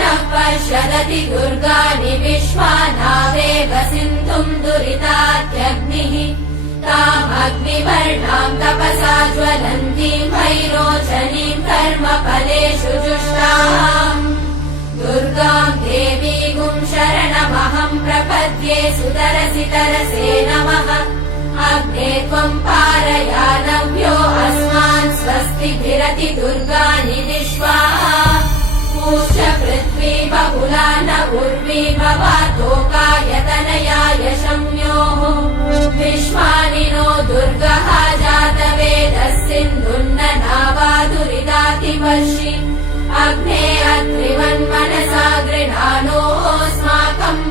नः पश्यदति दुर्गाणि विश्वानावेव सिन्धुम् दुरितात्यग्निः तामग्निवर्णाम् तपसा ज्वलन्तीम् भैरोचनीम् कर्मफलेषु जुष्टाम् दुर्गाम् देवीगुम् शरणमहम् प्रपद्ये सुतरसि तरसे नमः अग्ने त्वम् पारयानव्यो अस्मान् स्वस्तिभिरति दुर्गाणि विश्वा पूष्य पृथ्वी बहुला न उर्वी भवातोकायतनयाय शम्योः विश्वानि नो दुर्गः जातवेदः सिन्धुन्न नावा दुरितातिवर्षि अग्ने अत्रिवन्मनसा गृहाणोऽस्माकम्